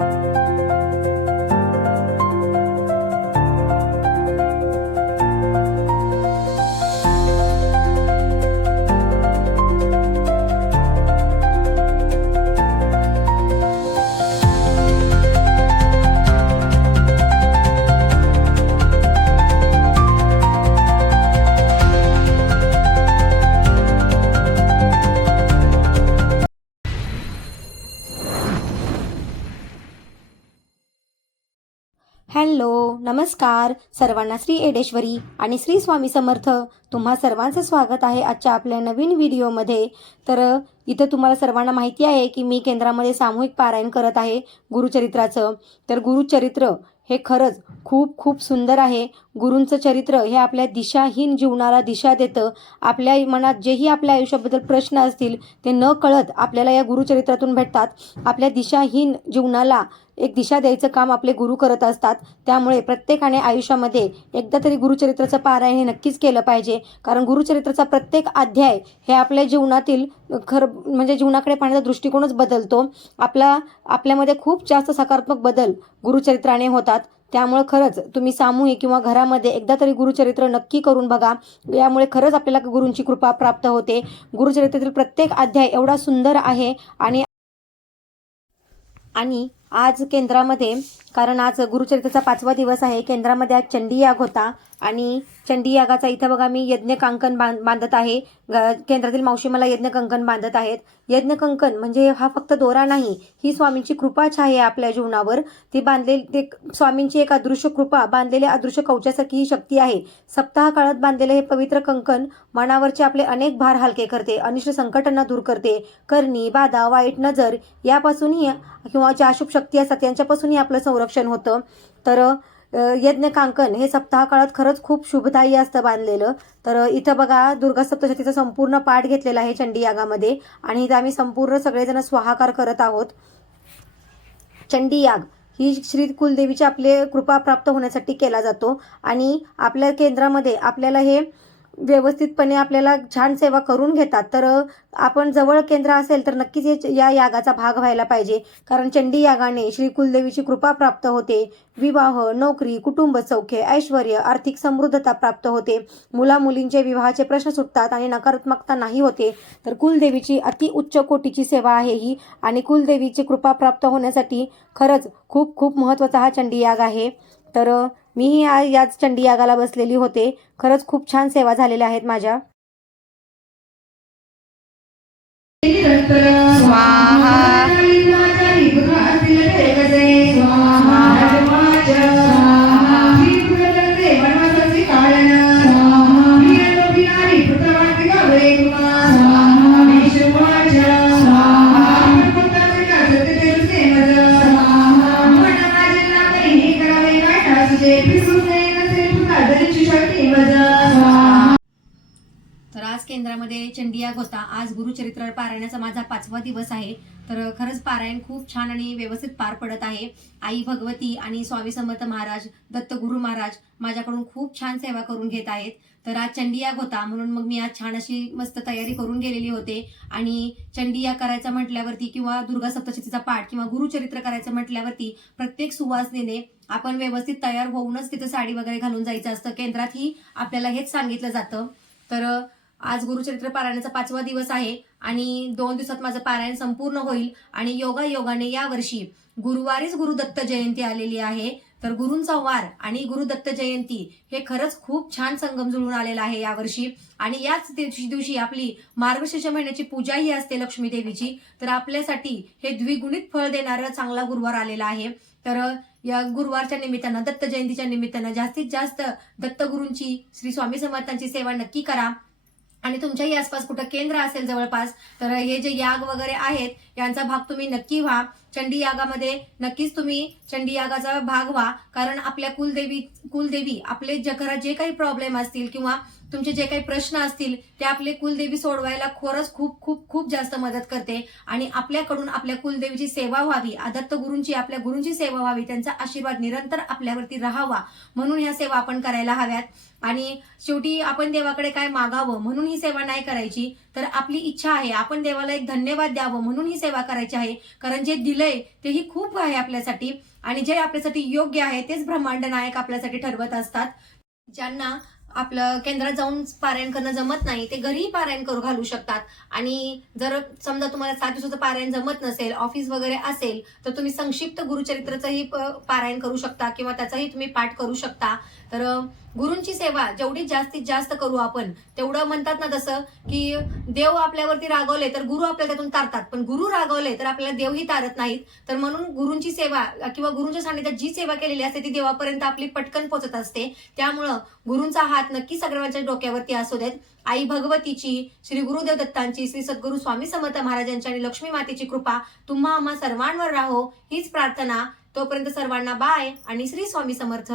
you hello नमस्कार. सर्वांना श्री एडेश्वरी आणि श्री स्वामी समर्थ. तुम्हा सर्वांचं स्वागत आहे आजच्या आपल्या नवीन व्हिडिओमध्ये. तर इथं तुम्हाला सर्वांना माहिती आहे की मी केंद्रामध्ये सामूहिक पारायण करत आहे गुरुचरित्राचं. तर गुरुचरित्र हे खरंच खूप खूप सुंदर आहे. गुरूंचं चरित्र हे आपल्या दिशाहीन जीवनाला दिशा देतं. आपल्या मनात जेही आपल्या आयुष्याबद्दल प्रश्न असतील ते न कळत आपल्याला या गुरुचरित्रातून भेटतात. आपल्या दिशाहीन जीवनाला एक दिशा द्यायचं काम आपले गुरु करत असतात. त्यामुळे प्रत्येकाने आयुष्यामध्ये एकदा तरी गुरुचरित्राचं पारायण हे नक्कीच केलं पाहिजे. कारण गुरुचरित्राचा प्रत्येक अध्याय हे आपल्या जीवनातील खरं म्हणजे जीवनाकडे पाहण्याचा दृष्टिकोनच बदलतो. आपला आपल्यामध्ये खूप जास्त सकारात्मक बदल गुरुचरित्राने होतात. त्यामुळे खरंच तुम्ही सामूहिक किंवा घरामध्ये एकदा तरी गुरुचरित्र नक्की करून बघा. यामुळे खरंच आपल्याला गुरूंची कृपा प्राप्त होते. गुरुचरित्रातील प्रत्येक अध्याय एवढा सुंदर आहे आणि आणि आज केंद्रामध्ये कारण आज गुरुचरित्राचा पाचवा दिवस आहे केंद्रामध्ये आज चंडी याग होता आणि चंडी यागाचा इथं बघा मी यज्ञ कांकण बांध बांधत आहे. ग- केंद्रातील मावशी मला यज्ञ कंकण बांधत आहेत. यज्ञ कंकण म्हणजे हा फक्त दोरा नाही ही स्वामींची कृपाच आहे आपल्या जीवनावर. ती बांधलेली ते स्वामींची एक अदृश्य कृपा बांधलेल्या अदृश्य कवचासारखी ही शक्ती आहे. सप्ताह काळात बांधलेले हे पवित्र कंकण मनावरचे आपले अनेक भार हलके करते अनिष्ट संकटांना दूर करते. करणी बाधा वाईट नजर यापासूनही किंवा ज्या अशुभ शक्ती असतात यांच्यापासूनही आपलं संरक्षण होतं. तर यज्ञकांकन हे सप्ताह काळात खरंच खूप शुभदायी असतं बांधलेलं. तर इथं बघा दुर्गा सप्तशतीचा संपूर्ण पाठ घेतलेला आहे चंडी यागामध्ये आणि इथं आम्ही संपूर्ण सगळेजण स्वाहाकार करत आहोत. चंडी याग ही श्री कुलदेवीची आपले कृपा प्राप्त होण्यासाठी केला जातो आणि आपल्या केंद्रामध्ये आपल्याला हे व्यवस्थितपणे आपल्याला छान सेवा करून घेतात. तर आपण जवळ केंद्र असेल तर नक्कीच या यागाचा भाग व्हायला पाहिजे. कारण चंडी यागाने श्री कुलदेवीची कृपा प्राप्त होते. विवाह नोकरी कुटुंब सौख्य ऐश्वर आर्थिक समृद्धता प्राप्त होते. मुला मुलींचे विवाहाचे प्रश्न सुटतात आणि नकारात्मकता नाही होते. तर कुलदेवीची अति उच्च कोटीची सेवा आहे ही आणि कुलदेवीची कृपा प्राप्त होण्यासाठी खरंच खूप खूप महत्त्वाचा हा चंडी याग आहे. तर मीही याच चंडी यागाला बसलेली होते. खरंच खूप छान सेवा झालेल्या आहेत माझ्या. केंद्रामध्ये चंडियाग होता आज गुरुचरित्र पारायणाचा माझा पाचवा दिवस आहे. तर खरंच पारायण खूप छान आणि व्यवस्थित पार पडत आहे. आई भगवती आणि स्वामी समर्थ महाराज दत्त गुरु महाराज माझ्याकडून खूप छान सेवा करून घेत आहेत. तर आज चंडियाग होता म्हणून मग मी आज छान अशी मस्त तयारी करून गेलेली होते. आणि चंडिया करायचं म्हटल्यावरती किंवा दुर्गा सप्तशतीचा पाठ किंवा गुरुचरित्र करायचं म्हटल्यावरती प्रत्येक सुवासनेने आपण व्यवस्थित तयार होऊनच तिथं साडी वगैरे घालून जायचं असतं. केंद्रातही आपल्याला हेच सांगितलं जातं. तर आज गुरुचरित्र पारायणाचा पाचवा दिवस आहे आणि दोन दिवसात माझं पारायण संपूर्ण होईल. आणि योगा योगाने यावर्षी गुरुवारीच गुरुदत्त जयंती आलेली आहे. तर गुरूंचा वार आणि गुरुदत्त जयंती हे खरंच खूप छान संगम जुळून आलेला आहे यावर्षी. आणि याच दिवशी दिवशी आपली मार्गशीर्ष महिन्याची पूजाही असते लक्ष्मी देवीची. तर आपल्यासाठी हे द्विगुणित फळ देणारा चांगला गुरुवार आलेला आहे. तर या गुरुवारच्या निमित्तानं दत्त जयंतीच्या निमित्तानं जास्तीत जास्त दत्तगुरूंची श्री स्वामी समर्थांची सेवा नक्की करा. आणि तुमच्याही आसपास कुठं केंद्र असेल जवळपास तर हे जे याग वगैरे आहेत यांचा भाग तुम्ही नक्की व्हा. चंडी यागामध्ये नक्कीच तुम्ही चंडी यागाचा भाग व्हा. कारण आपल्या कुलदेवी कुलदेवी आपले जे घरात जे काही प्रॉब्लेम असतील किंवा तुमचे जे काही प्रश्न असतील ते आपले कुलदेवी सोडवायला खरंच खूप खूप खूप जास्त मदत करते. आणि आपल्याकडून आपल्या कुलदेवीची सेवा व्हावी आदत्त गुरूंची आपल्या गुरूंची सेवा व्हावी त्यांचा आशीर्वाद निरंतर आपल्यावरती राहावा. म्हणून ह्या सेवा आपण करायला हव्यात. आणि शेवटी आपण देवाकडे काय मागावं म्हणून ही सेवा नाही करायची. तर आपली इच्छा आहे आपण देवाला एक धन्यवाद द्यावं म्हणून ही सेवा करायची आहे. कारण जे दिलंय तेही खूप आहे आपल्यासाठी. आणि जे आपल्यासाठी योग्य आहे तेच ब्रह्मांड नायक आपल्यासाठी ठरवत असतात. ज्यांना आपलं केंद्रात जाऊन पारायण करणं जमत नाही ते घरीही पारायण करू घालू शकतात. आणि जर समजा तुम्हाला सात दिवसाचं पारायण जमत नसेल ऑफिस वगैरे असेल तर तुम्ही संक्षिप्त गुरुचरित्राचंही पारायण करू शकता किंवा त्याचाही तुम्ही पाठ करू शकता. तर गुरूंची सेवा जेवढी जास्तीत जास्त करू आपण तेवढं म्हणतात ना तसं की देव आपल्यावरती रागवले तर गुरु आपल्या त्यातून तारतात. पण गुरु रागवले तर आपल्याला देवही तारत नाहीत. तर म्हणून गुरूंची सेवा किंवा गुरुंच्या सान्निध्यात जी सेवा केलेली असते ती देवापर्यंत आपली पटकन पोहोचत असते. त्यामुळं गुरूंचा हात नक्की सगळ्यांच्या डोक्यावरती असू देत. आई भगवतीची श्री गुरुदेव दत्तांची श्री सद्गुरू स्वामी समर्थ महाराजांची आणि लक्ष्मी मातेची कृपा तुम्हा आम्हा सर्वांवर राहो हीच प्रार्थना तोपर्यंत सर्वांना बाय आणि श्री स्वामी समर्थ.